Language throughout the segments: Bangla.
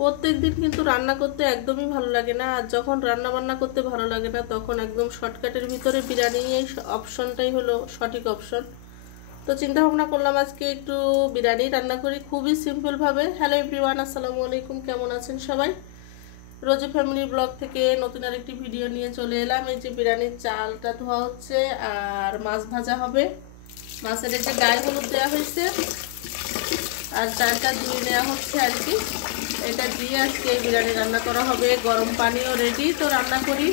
প্রত্যেকদিন কিন্তু রান্না করতে একদমই ভালো লাগে না, আর যখন রান্না বান্না করতে ভালো লাগে না তখন একদম শর্টকাটের ভিতরে বিরিয়ানি এই অপশনটাই হলো সঠিক অপশন। তো চিন্তা ভাবনা করলাম আজকে একটু বিরিয়ানি রান্না করি খুবই সিম্পলভাবে। হ্যালো এভরিওয়ান, আসসালামু আলাইকুম, কেমন আছেন সবাই? রোজি ফ্যামিলি ব্লগ থেকে নতুন আরেকটি ভিডিও নিয়ে চলে এলাম। এই যে বিরিয়ানির চালটা ধোয়া হচ্ছে আর মাছ ভাজা হবে। মাছের এই যে গায়ে হলুদ দেওয়া হয়েছে আর চালটা ধুয়ে নেওয়া হচ্ছে আর কি। এটা দিয়ে আজকে বিরিয়ানি রান্না করা হবে। গরম পানিও রেডি, তো রান্না করি।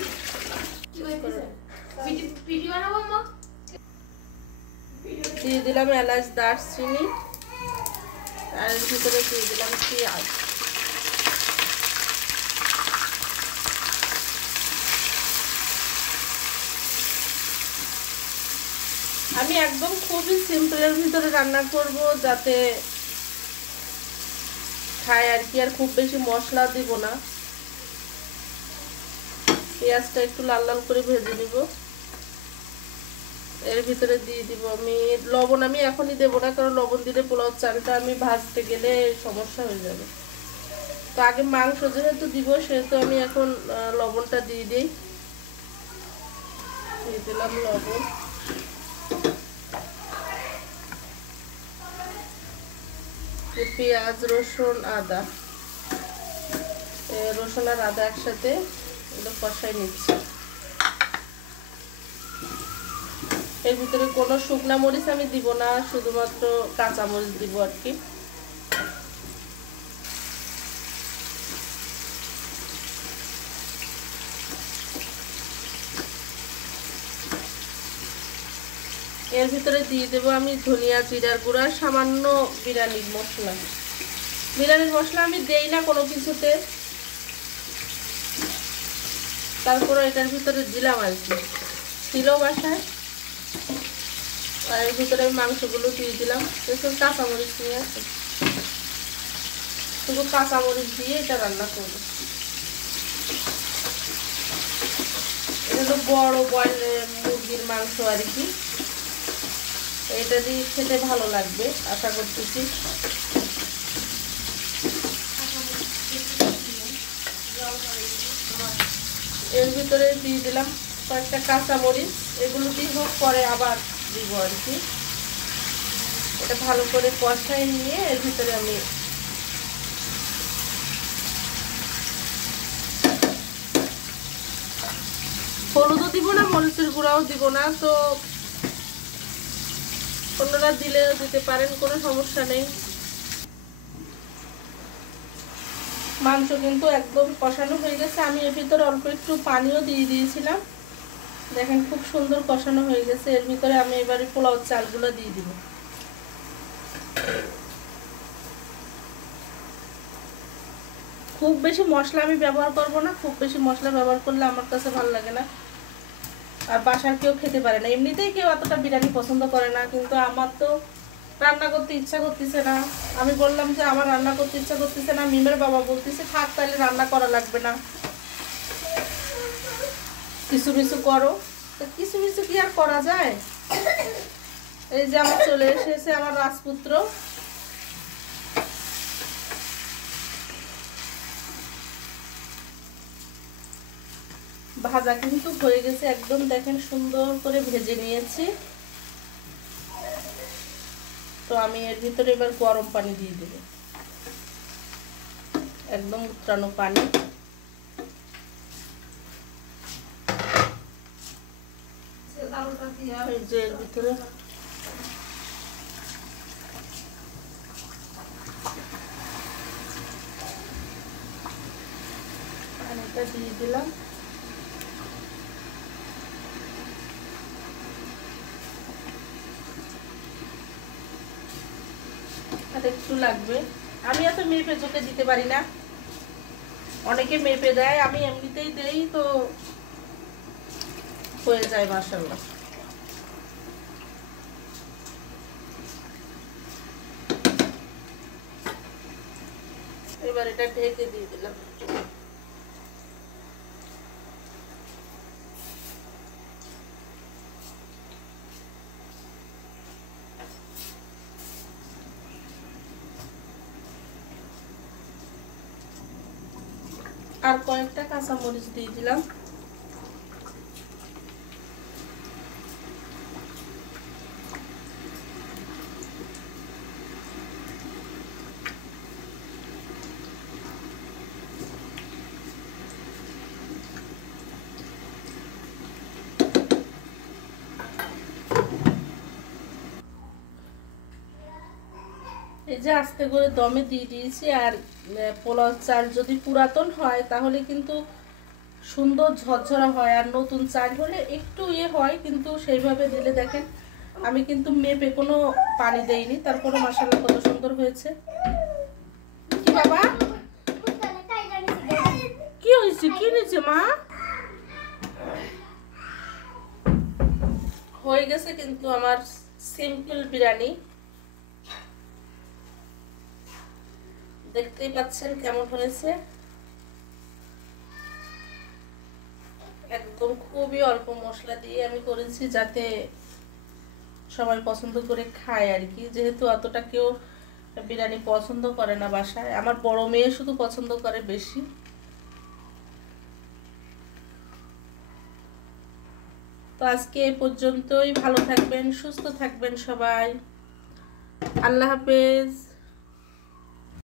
দিয়ে দিলাম এলাচ, দারচিনি, আর এর ভিতরে দিয়ে দিলাম পেঁয়াজ। আমি একদম খুবই সিম্পলের ভিতরে রান্না করব যাতে খায় আর কি, আর খুব বেশি মশলা দিব না। পেঁয়াজটা একটু লাল লাল করে ভেজে নিব। এর ভিতরে দিয়ে দিব আমি লবণ। আমি এখনই দেবো না, কারণ লবণ দিলে পোলাও চালটা আমি ভাজতে গেলে সমস্যা হয়ে যাবে। তো আগে মাংস যেহেতু দিব সেহেতু আমি এখন লবণটা দিয়ে দিই। দিয়ে দিলাম লবণ। পেঁয়াজ, রসুন, আদা, রসুন আর আদা একসাথে কষাই নিচ্ছি। এর ভিতরে কোনো শুকনা মরিচ আমি দিব না, শুধুমাত্র কাঁচা মরিচ দিব আর কি। এর ভিতরে দিয়ে দেবো আমি ধনিয়া, জিরার গুঁড়া, সামান্য বিরিয়ানির মশলা। বিরিয়ানির মশলা আমি দেই না কোনো কিছুতে, তারপরে এটার ভিতরে দিলাম আর কি, ছিল বাসায়। আর এর ভিতরে মাংসগুলো দিয়ে দিলাম। এসব কাঁচামরিচ নিয়ে আছে, শুধু কাঁচামরিচ দিয়ে এটা রান্না করবো। এটা তো বড় বয়েল মুরগির মাংস আর কি, এটা দিয়ে খেতে ভালো লাগবে আশা করতেছি। এর ভিতরে দিয়ে দিলাম কয়েকটা কাঁচামরিচ, এগুলো দিয়ে হোক পরে আবার দিব আর কি। এটা ভালো করে কষাই নিয়ে এর ভিতরে আমি হলুদও দিব না, মরিচের গুঁড়াও দিব না। তো অন্যরা দিলেও দিতে পারেন, কোনো সমস্যা নেই। মাংস কিন্তু একদম কষানো হয়ে গেছে। আমি এর ভিতরে অল্প একটু পানিও দিয়ে দিয়েছিলাম, দেখেন খুব সুন্দর কষানো হয়ে গেছে। এর ভিতরে আমি এবারে পোলাও চালগুলো দিয়ে দিব। খুব বেশি মশলা আমি ব্যবহার করব না, খুব বেশি মশলা ব্যবহার করলে আমার কাছে ভালো লাগে না, আর বাসার কেউ খেতে পারে না। এমনিতেই কেউ এতটা বিরিয়ানি পছন্দ করে না, কিন্তু আমার তো রান্না করতে ইচ্ছা করতেছে না। আমি বললাম যে আমার রান্না করতে ইচ্ছা করতেছে না, মিমের বাবা বলতেছে থাক তাহলে রান্না করা লাগবে না, কিছু কিছু করো। তো কিছু কিছু কি আর করা যায়। এই যে আমার চলে এসেছে আমার রাজপুত্র। ভাজা কিন্তু হয়ে গেছে একদম, দেখেন সুন্দর করে ভেজে নিয়েছি। তো আমি এর ভিতরে এবার গরম পানি দিয়ে দেব, একদম উতরানো পানি। এই যে এর ভিতরে পানিটা দিয়ে দিলাম। আর একটু লাগবে, আমি এত মেপে চোখে দিতে পারি না, অনেকে মেপে দেয়, আমি এমনিতেই দেই, তো হয়ে যায় মাশাআল্লাহ। এবার এটা ঢেকে দিয়ে দিলাম। আর কয়েকটা কাঁচা মরিচ দিয়ে দিলাম। এই যে আস্তে করে দমে দিয়ে দিয়েছি। আর পোলাও চাল যদি পুরাতন হয় তাহলে কিন্তু সুন্দর ঝরঝরা হয়, আর নতুন চাল হলে একটু হয়, কিন্তু সেইভাবে দিলে দেখেন আমি কিন্তু মেপে কোনো পানি দেইনি, তারপরে মাশাআল্লাহ কত সুন্দর হয়েছে। কি বাবা কি হয়েছে, কি নিয়েছে মা? হয়ে গেছে কিন্তু আমার সিম্পল বিরিয়ানি, দেখতেই পাচ্ছেন কেমন হয়েছে। একদম খুবই অল্প মশলা দিয়ে আমি করেছি যাতে সবাই পছন্দ করে খায় আর কি, যেহেতু অতটা কেউ বিরিয়ানি পছন্দ করে না বাসায়, আমার বড় মেয়ে শুধু পছন্দ করে বেশি। তো আজকে এই পর্যন্তই, ভালো থাকবেন, সুস্থ থাকবেন সবাই, আল্লাহ হাফেজ।